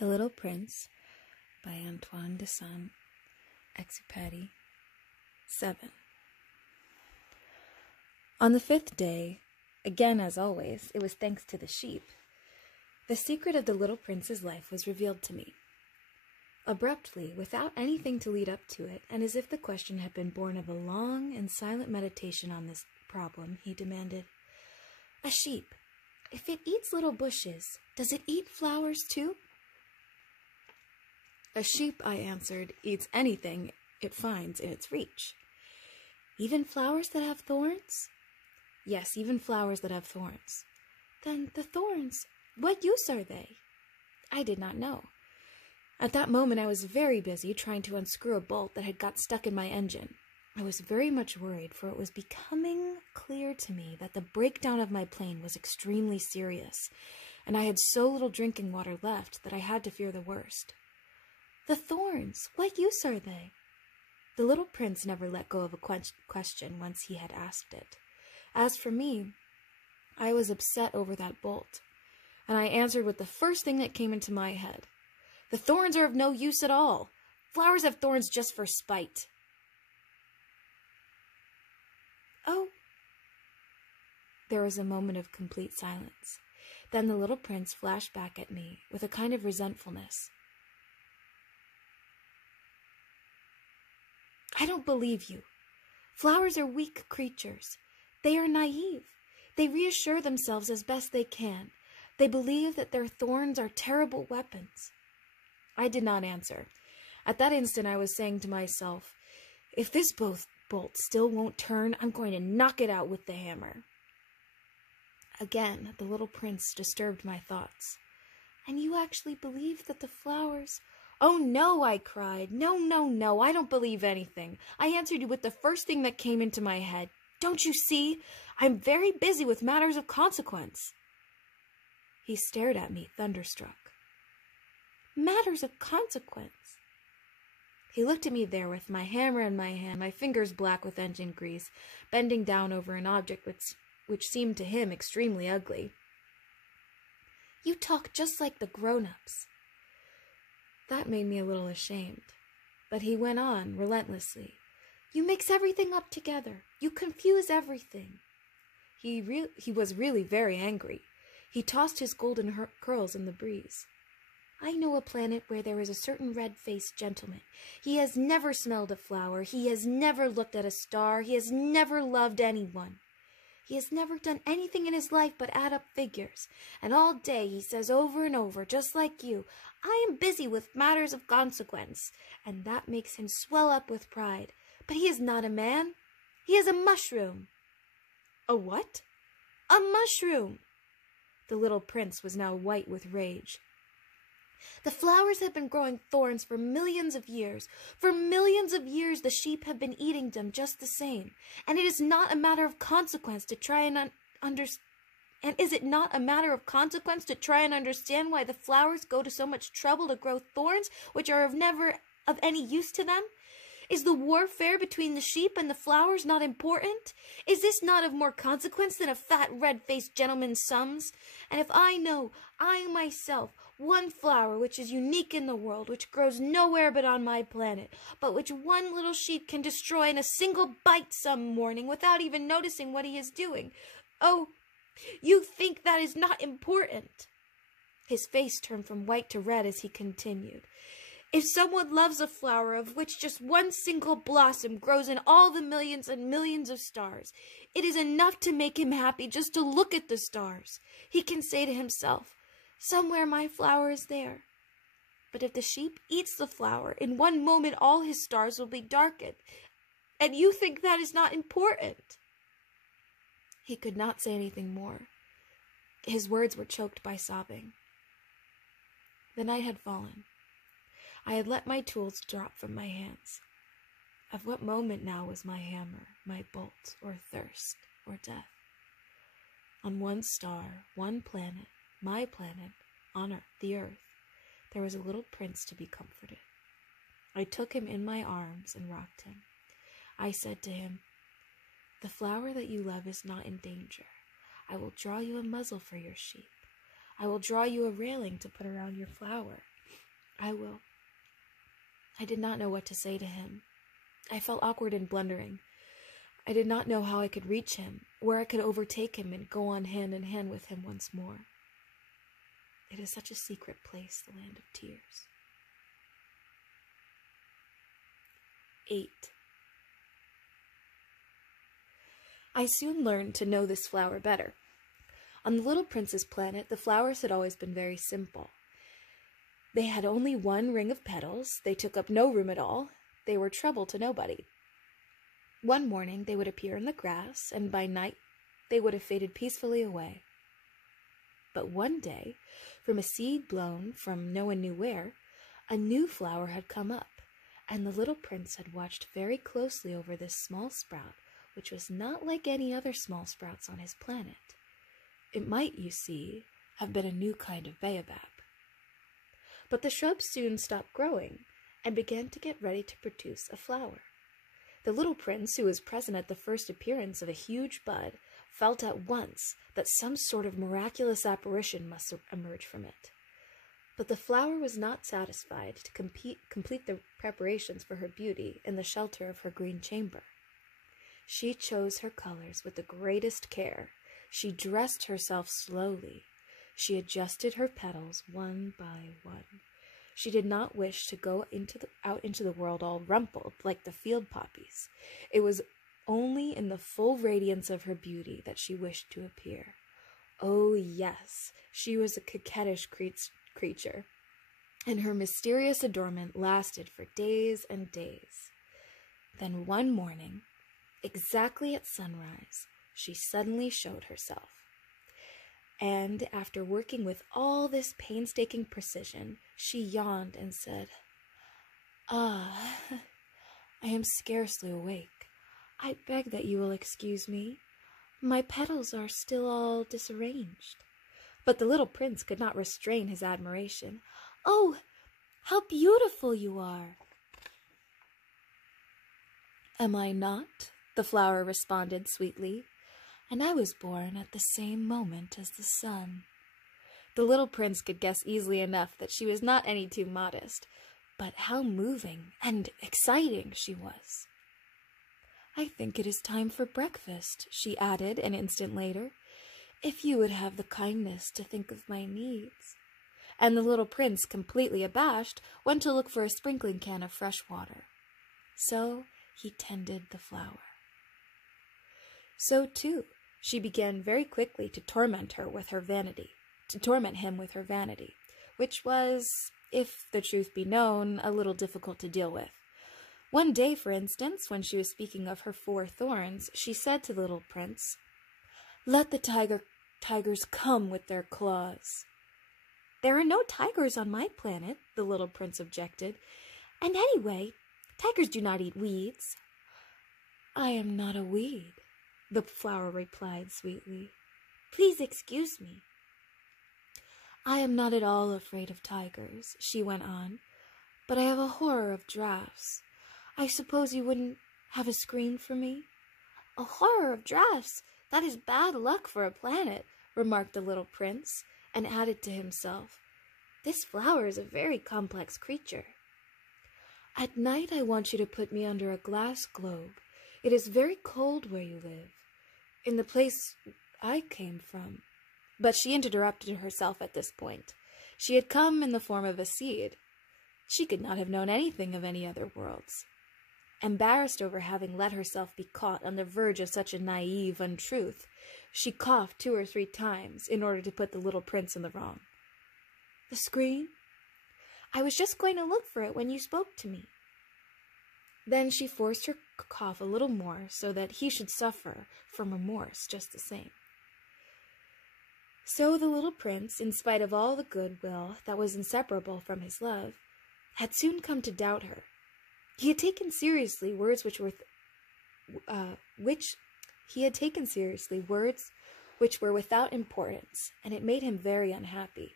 The Little Prince by Antoine de Saint-Exupéry, VII. On the fifth day, again as always, it was thanks to the sheep, the secret of the little prince's life was revealed to me. Abruptly, without anything to lead up to it, and as if the question had been born of a long and silent meditation on this problem, he demanded, "A sheep, if it eats little bushes, does it eat flowers too?" "A sheep," I answered, "eats anything it finds in its reach." "Even flowers that have thorns?" "Yes, even flowers that have thorns." "Then the thorns, what use are they?" I did not know. At that moment I was very busy trying to unscrew a bolt that had got stuck in my engine. I was very much worried, for it was becoming clear to me that the breakdown of my plane was extremely serious, and I had so little drinking water left that I had to fear the worst. "The thorns, what use are they?" The little prince never let go of a question once he had asked it. As for me, I was upset over that bolt, and I answered with the first thing that came into my head. "The thorns are of no use at all. Flowers have thorns just for spite." "Oh." There was a moment of complete silence. Then the little prince flashed back at me with a kind of resentfulness. "I don't believe you. Flowers are weak creatures. They are naive. They reassure themselves as best they can. They believe that their thorns are terrible weapons." I did not answer. At that instant I was saying to myself, if this bolt still won't turn, I'm going to knock it out with the hammer. Again, the little prince disturbed my thoughts. "And you actually believe that the flowers—" "Oh, no," I cried. No, I don't believe anything. I answered you with the first thing that came into my head. Don't you see? I'm very busy with matters of consequence." He stared at me, thunderstruck. "Matters of consequence?" He looked at me there with my hammer in my hand, my fingers black with engine grease, bending down over an object which seemed to him extremely ugly. "You talk just like the grown-ups." That made me a little ashamed, but he went on relentlessly. "You mix everything up together. You confuse everything." He was really very angry. He tossed his golden curls in the breeze. "I know a planet where there is a certain red-faced gentleman. He has never smelled a flower. He has never looked at a star. He has never loved anyone. He has never done anything in his life but add up figures. And all day he says over and over, just like you, 'I am busy with matters of consequence.' And that makes him swell up with pride. But he is not a man. He is a mushroom." "A what?" "A mushroom." The little prince was now white with rage. "The flowers have been growing thorns for millions of years. For millions of years the sheep have been eating them just the same. And it is not a matter of consequence to try and is it not a matter of consequence to try and understand why the flowers go to so much trouble to grow thorns which are never of any use to them? Is the warfare between the sheep and the flowers not important? Is this not of more consequence than a fat red-faced gentleman's sums? And if I know, I myself, one flower which is unique in the world, which grows nowhere but on my planet, but which one little sheep can destroy in a single bite some morning without even noticing what he is doing, oh, you think that is not important?" His face turned from white to red as he continued. "If someone loves a flower of which just one single blossom grows in all the millions and millions of stars, it is enough to make him happy just to look at the stars. He can say to himself, 'Somewhere my flower is there.' But if the sheep eats the flower, in one moment all his stars will be darkened. And you think that is not important?" He could not say anything more. His words were choked by sobbing. The night had fallen. I had let my tools drop from my hands. Of what moment now was my hammer, my bolt, or thirst, or death? On one star, one planet, my planet, on the earth, there was a little prince to be comforted. I took him in my arms and rocked him. I said to him, "The flower that you love is not in danger. I will draw you a muzzle for your sheep. I will draw you a railing to put around your flower. I will." I did not know what to say to him. I felt awkward and blundering. I did not know how I could reach him, where I could overtake him and go on hand in hand with him once more. It is such a secret place, the land of tears. 8. I soon learned to know this flower better. On the little prince's planet, the flowers had always been very simple. They had only one ring of petals, they took up no room at all, they were trouble to nobody. One morning they would appear in the grass, and by night they would have faded peacefully away. But one day, from a seed blown from no one knew where, a new flower had come up, and the little prince had watched very closely over this small sprout, which was not like any other small sprouts on his planet. It might, you see, have been a new kind of baobab. But the shrub soon stopped growing and began to get ready to produce a flower. The little prince, who was present at the first appearance of a huge bud, felt at once that some sort of miraculous apparition must emerge from it. But the flower was not satisfied to complete the preparations for her beauty in the shelter of her green chamber. She chose her colors with the greatest care. She dressed herself slowly. She adjusted her petals one by one. She did not wish to go out into the world all rumpled like the field poppies. It was only in the full radiance of her beauty that she wished to appear. Oh, yes, she was a coquettish creature, and her mysterious adornment lasted for days and days. Then one morning, exactly at sunrise, she suddenly showed herself. And after working with all this painstaking precision, she yawned and said, "Ah, I am scarcely awake. I beg that you will excuse me. My petals are still all disarranged." But the little prince could not restrain his admiration. "Oh, how beautiful you are!" "Am I not?" the flower responded sweetly. "And I was born at the same moment as the sun." The little prince could guess easily enough that she was not any too modest, but how moving and exciting she was. "I think it is time for breakfast," she added an instant later, "if you would have the kindness to think of my needs." And the little prince, completely abashed, went to look for a sprinkling can of fresh water. So he tended the flower. So, too, she began very quickly to torment him with her vanity, which was, if the truth be known, a little difficult to deal with. One day, for instance, when she was speaking of her 4 thorns, she said to the little prince, "Let the tigers come with their claws." "There are no tigers on my planet," the little prince objected. "And anyway, tigers do not eat weeds." "I am not a weed," the flower replied sweetly. "Please excuse me." "I am not at all afraid of tigers," she went on, "but I have a horror of drafts. I suppose you wouldn't have a screen for me?" "A horror of drafts? That is bad luck for a planet," remarked the little prince, and added to himself, "This flower is a very complex creature." "At night I want you to put me under a glass globe. It is very cold where you live, in the place I came from." But she interrupted herself at this point. She had come in the form of a seed. She could not have known anything of any other worlds. Embarrassed over having let herself be caught on the verge of such a naive untruth, she coughed 2 or 3 times in order to put the little prince in the wrong. "The screen? I was just going to look for it when you spoke to me." Then she forced her cough a little more so that he should suffer from remorse just the same. So the little prince, in spite of all the goodwill that was inseparable from his love, had soon come to doubt her. He had taken seriously words which were without importance, and it made him very unhappy.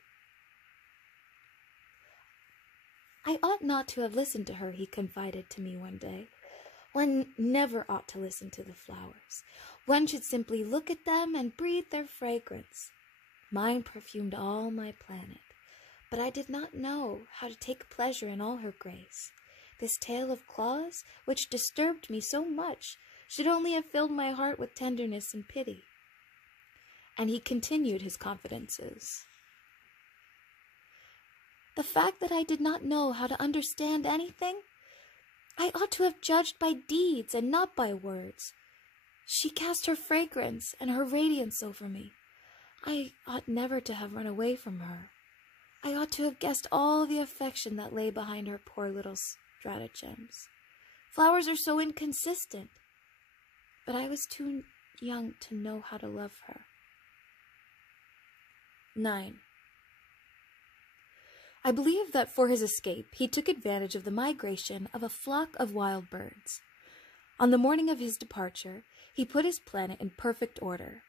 "I ought not to have listened to her," he confided to me one day. "One never ought to listen to the flowers. One should simply look at them and breathe their fragrance. Mine perfumed all my planet, But I did not know how to take pleasure in all her grace. This tale of claws, which disturbed me so much, should only have filled my heart with tenderness and pity. And he continued his confidences. The fact that I did not know how to understand anything, I ought to have judged by deeds and not by words. She cast her fragrance and her radiance over me. I ought never to have run away from her. I ought to have guessed all the affection that lay behind her poor little stratagems. Flowers are so inconsistent. But I was too young to know how to love her. 9. I believe that for his escape, he took advantage of the migration of a flock of wild birds. On the morning of his departure, he put his planet in perfect order.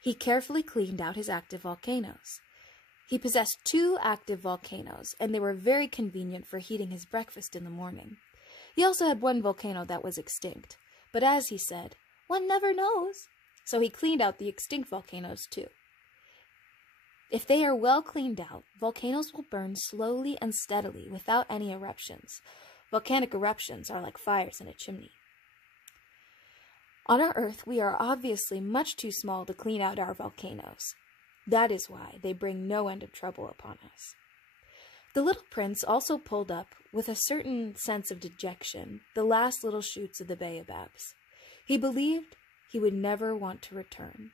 He carefully cleaned out his active volcanoes. He possessed 2 active volcanoes, and they were very convenient for heating his breakfast in the morning. He also had 1 volcano that was extinct, but as he said, one never knows. So he cleaned out the extinct volcanoes too. If they are well cleaned out, volcanoes will burn slowly and steadily without any eruptions. Volcanic eruptions are like fires in a chimney. On our Earth, we are obviously much too small to clean out our volcanoes. That is why they bring no end of trouble upon us. The little prince also pulled up, with a certain sense of dejection, the last little shoots of the baobabs. He believed he would never want to return.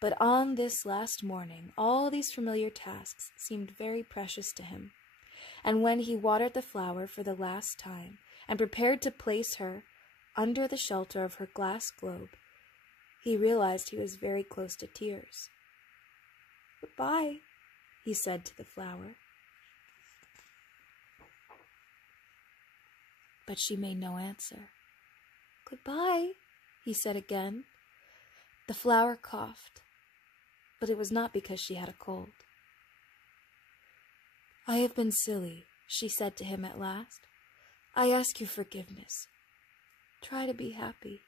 But on this last morning, all these familiar tasks seemed very precious to him. And when he watered the flower for the last time, and prepared to place her under the shelter of her glass globe, he realized he was very close to tears. "Goodbye," he said to the flower. But she made no answer. "Goodbye," he said again. The flower coughed, but it was not because she had a cold. "I have been silly," she said to him at last. "I ask your forgiveness. Try to be happy."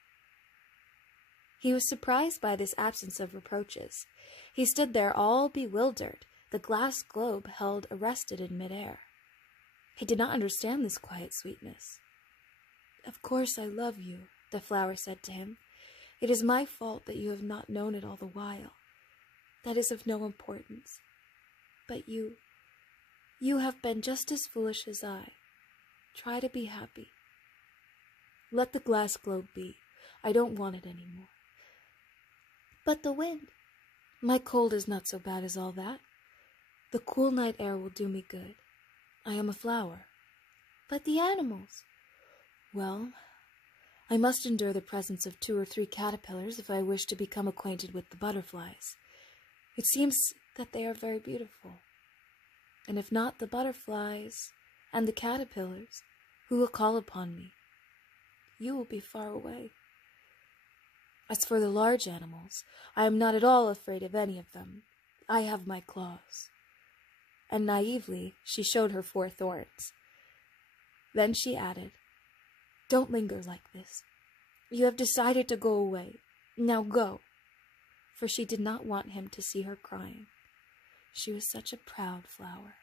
He was surprised by this absence of reproaches. He stood there all bewildered, the glass globe held arrested in midair. He did not understand this quiet sweetness. "Of course I love you," the flower said to him. "It is my fault that you have not known it all the while. That is of no importance. But you have been just as foolish as I. Try to be happy. Let the glass globe be. I don't want it any more." "But the wind." "My cold is not so bad as all that. The cool night air will do me good. I am a flower." "But the animals." "Well, I must endure the presence of 2 or 3 caterpillars if I wish to become acquainted with the butterflies. It seems that they are very beautiful. And if not the butterflies and the caterpillars, who will call upon me? You will be far away. As for the large animals, I am not at all afraid of any of them. I have my claws." And naively, she showed her 4 thorns. Then she added, "Don't linger like this. You have decided to go away. Now go." For she did not want him to see her crying. She was such a proud flower.